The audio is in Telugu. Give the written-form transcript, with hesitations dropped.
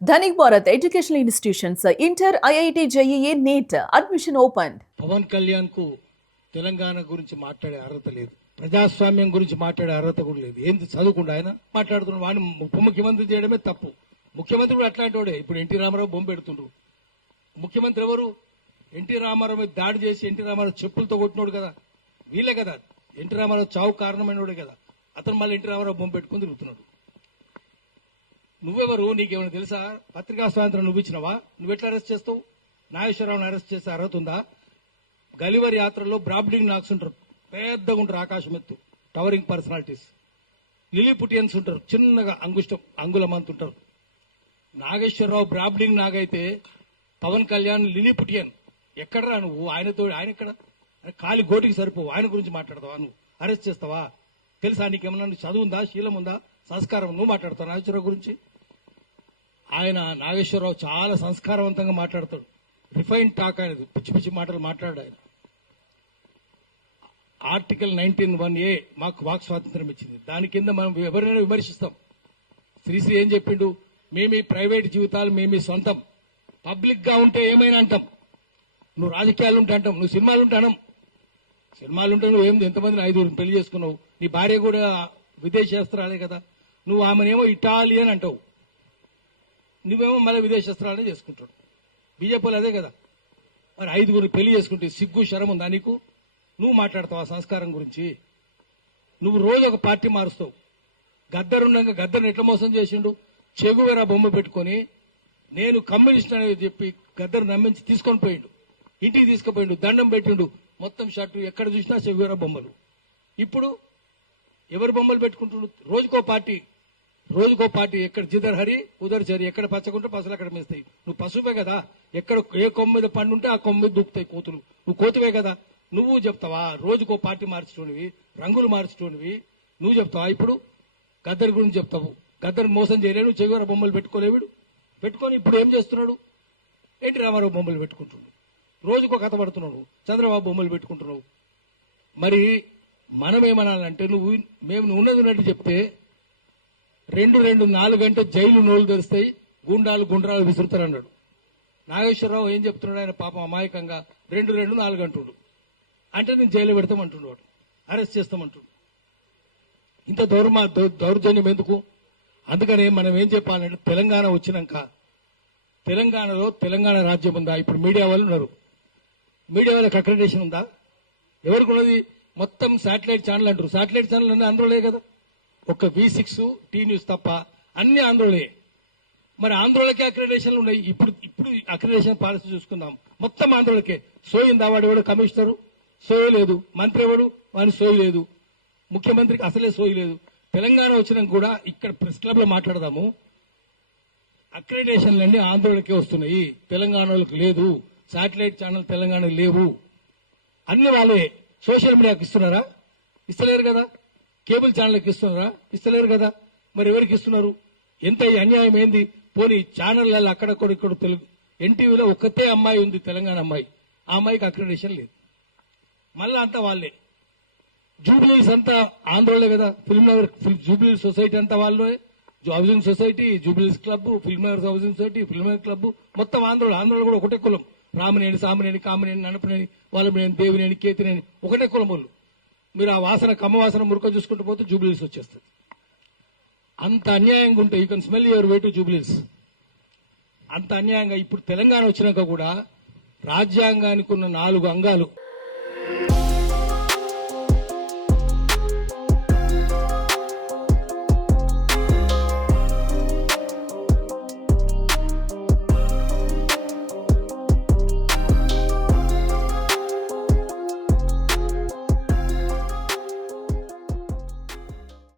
Dhanik Bharat educational institutions inter IIT JEE NEET admission open. Pawan Kalyan కు తెలంగాణ గురించి మాట్లాడే అర్హత లేదు, ప్రజాస్వామ్యం గురించి మాట్లాడే అర్హత కూడా లేదు. ఏంది చదువుకుండా ఆయన మాట్లాడుతున్నాడు. వాడిని ఉప ముఖ్యమంత్రి చేయడమే తప్పు. ముఖ్యమంత్రి కూడా అట్లాంటి వాడే. ఇప్పుడు ఎన్టీ రామారావు బొమ్మ పెడుతుండ్రు. ముఖ్యమంత్రి ఎవరు? ఎన్టీ రామారావు మీద దాడి చేసి ఎన్టీ రామారావు చెప్పులతో కొట్టినోడు కదా, వీళ్ళే కదా. ఎన్టీ రామారావు చావు కారణమైనోడే కదా. అతను మళ్ళీ ఎన్టీ రామారావు బొమ్మ పెట్టుకుని తిరుగుతున్నాడు. నువ్వెవరు? నీకేమైనా తెలుసా? పత్రికా స్వాతంత్రం నువ్వు ఇచ్చినవా? నువ్వు ఎట్లా అరెస్ట్ చేస్తావు? నాగేశ్వరరావుని అరెస్ట్ చేసే అర్హత ఉందా? గలివర్ యాత్రలో బ్రాబ్లింగ్ నాక్స్ ఉంటారు, పెద్దగా ఉంటారు, ఆకాశం ఎత్తు, టవరింగ్ పర్సనాలిటీస్. లిలీపుటియన్స్ ఉంటారు, చిన్నగా అంగుళం అంత ఉంటారు. నాగేశ్వరరావు బ్రాబ్లింగ్ నాగైతే పవన్ కళ్యాణ్ లిలీపుటియన్. ఎక్కడరా నువ్వు? ఆయన ఎక్కడ? కాలి గోటికి సరిపోవు. ఆయన గురించి మాట్లాడతావా? నువ్వు అరెస్ట్ చేస్తావా? తెలుసా నీకేమన్నా? చదువు ఉందా? శీలం ఉందా? సంస్కారం? నువ్వు మాట్లాడతావు నాగేశ్వరరావు గురించి? ఆయన నాగేశ్వరరావు చాలా సంస్కారవంతంగా మాట్లాడతాడు. రిఫైన్ టాక్ అనేది, పిచ్చి పిచ్చి మాటలు మాట్లాడాడు ఆయన. ఆర్టికల్ 19(1)A మాకు వాక్ స్వాతంత్రం ఇచ్చింది. దాని కింద మనం ఎవరైనా విమర్శిస్తాం. శ్రీశ్రీ ఏం చెప్పిండు? మేమీ ప్రైవేట్ జీవితాలు మేమీ సొంతం. పబ్లిక్ గా ఉంటే ఏమైనా అంటాం. నువ్వు రాజకీయాలు ఉంటే అంటాం, నువ్వు సినిమాలు ఉంటే అనం. సినిమాలు ఉంటే నువ్వు ఎంతమందిని 5 పెళ్లి చేసుకున్నావు. నీ భార్య కూడా విదేశస్త్రాలే కదా. నువ్వు ఆమెనేమో ఇటాలియన్ అంటావు, నువ్వేమో మళ్ళీ విదేశస్త్రాలనే చేసుకుంటాడు. బీజేపీలు అదే కదా. మరి 5 పెళ్లి చేసుకుంటే సిగ్గు శరం ఉందా నీకు? నువ్వు మాట్లాడతావు ఆ సంస్కారం గురించి? నువ్వు రోజు ఒక పార్టీ మారుస్తావు. గద్దరుండగా గద్దర్ని ఎట్లా మోసం చేసిండు? చెగువెరా బొమ్మ పెట్టుకుని నేను కమ్యూనిస్ట్ అనేది చెప్పి గద్దరు నమ్మించి తీసుకొని పోయిండు. ఇంటికి తీసుకుపోయిండు, దండం పెట్టిండు, మొత్తం షర్టు ఎక్కడ చూసినా చెగువెరా బొమ్మలు. ఇప్పుడు ఎవరు బొమ్మలు పెట్టుకుంటుండు? రోజుకో పార్టీ. ఎక్కడ జిదర్ హరి ఉదర్ చరి, ఎక్కడ పచ్చకుంటే పసులు అక్కడ మేస్తాయి. నువ్వు పశువే కదా. ఎక్కడ ఏ కొమ్మ మీద పండు ఉంటే ఆ కొమ్మ మీద దూకుతాయి కోతులు. నువ్వు కోతువే కదా. నువ్వు చెప్తావా? రోజుకో పార్టీ మార్చుకోనివి, రంగులు మార్చుకోనివి నువ్వు చెప్తావా? ఇప్పుడు గద్దర్ గురించి చెప్తావు. గద్దర్ మోసం చేయలేడు, చెగువెర బొమ్మలు పెట్టుకోలేడు. పెట్టుకొని ఇప్పుడు ఏం చేస్తున్నాడు? ఎన్టీ రామారావు బొమ్మలు పెట్టుకుంటున్నాడు. రోజుకో కథ పడుతున్నాడు. చంద్రబాబు బొమ్మలు పెట్టుకుంటున్నావు. మరి మనం ఏమనాలంటే, మేము ఉన్నది ఉన్నట్టు చెప్తే 4 గంటలు జైలు నోళ్లు తెరుస్తాయి, గుండ్రాలు విసురుతారు అన్నాడు. నాగేశ్వరరావు ఏం చెప్తున్నాడు? ఆయన పాపం అమాయకంగా 4 అంటున్నాడు. అంటే నేను జైలు పెడతామంటున్నాడు, అరెస్ట్ చేస్తామంటున్నాడు. ఇంత దౌర్జన్యం ఎందుకు? అందుకని మనం ఏం చెప్పాలంటే, తెలంగాణ వచ్చినాక తెలంగాణలో తెలంగాణ రాజ్యం ఉందా? ఇప్పుడు మీడియా వాళ్ళు ఉన్నారు. మీడియా వాళ్ళకి అక్రెడిటేషన్ ఉందా? ఎవరికి ఉన్నది? మొత్తం శాటిలైట్ ఛానల్ అంటారు. శాటిలైట్ ఛానల్ అన్నీ ఆంధ్రలే కదా. ఒక్క V6 టీ న్యూస్ తప్ప అన్ని ఆంధ్రలే. మరి ఆంధ్రలకే అక్రెడిటేషన్లు ఉన్నాయి. ఇప్పుడు అక్రెడిటేషన్ పాలసీ చూసుకుందాం, మొత్తం ఆంధ్రలకే. సోయిందా? వాడు కమిషనరు సోయలేదు, మంత్రి ఎవడు వాడిని సోయలేదు, ముఖ్యమంత్రికి అసలే సోయలేదు. తెలంగాణ వచ్చినాక కూడా ఇక్కడ ప్రెస్ క్లబ్ లో మాట్లాడదాము, అక్రెడిటేషన్లన్నీ ఆంధ్రలకే వస్తున్నాయి, తెలంగాణలకు లేదు. శాటిలైట్ ఛానల్ తెలంగాణ లేవు. అన్ని వాళ్ళే. సోషల్ మీడియాకి ఇస్తున్నారా? ఇస్తలేరు కదా. కేబుల్ ఛానల్కి ఇస్తున్నారా? ఇస్తలేరు కదా. మరి ఎవరికి ఇస్తున్నారు? ఎంత అన్యాయం ఏంది? పోనీ ఛానళ్లలో అక్కడక్కడ ఇక్కడ తెలుగు ఎన్టీవీలో ఒక్కతే అమ్మాయి ఉంది, తెలంగాణ అమ్మాయి. ఆ అమ్మాయికి అక్రెడిటేషన్ లేదు. మళ్ళా అంతా వాళ్ళే. జూబ్లీస్ అంతా ఆంధ్రలో కదా. ఫిల్మ్నగర్ జూబ్లీ సొసైటీ అంతా వాళ్ళే. Housing society, Jubilee's club, Filmnagar housing society, Filmnagar club మొత్తం ఆంధ్రలో కూడా ఒకటే కులం. రామనేని, సామినేని, కామినేని, ననపనేని, వాళ్ళమనేని, దేవినేని, కేతినేని ఒకటే కులం వాళ్ళు. మీరు ఆ వాసన కమ్మవాసన మురుక చూసుకుంటూ పోతే జూబ్లీస్ వచ్చేస్తుంది. అంత అన్యాయంగా ఉంటే you can smell your way to Jubilee's. అంత అన్యాయంగా ఇప్పుడు తెలంగాణ వచ్చినాక కూడా రాజ్యాంగానికి ఉన్న 4 అంగాలు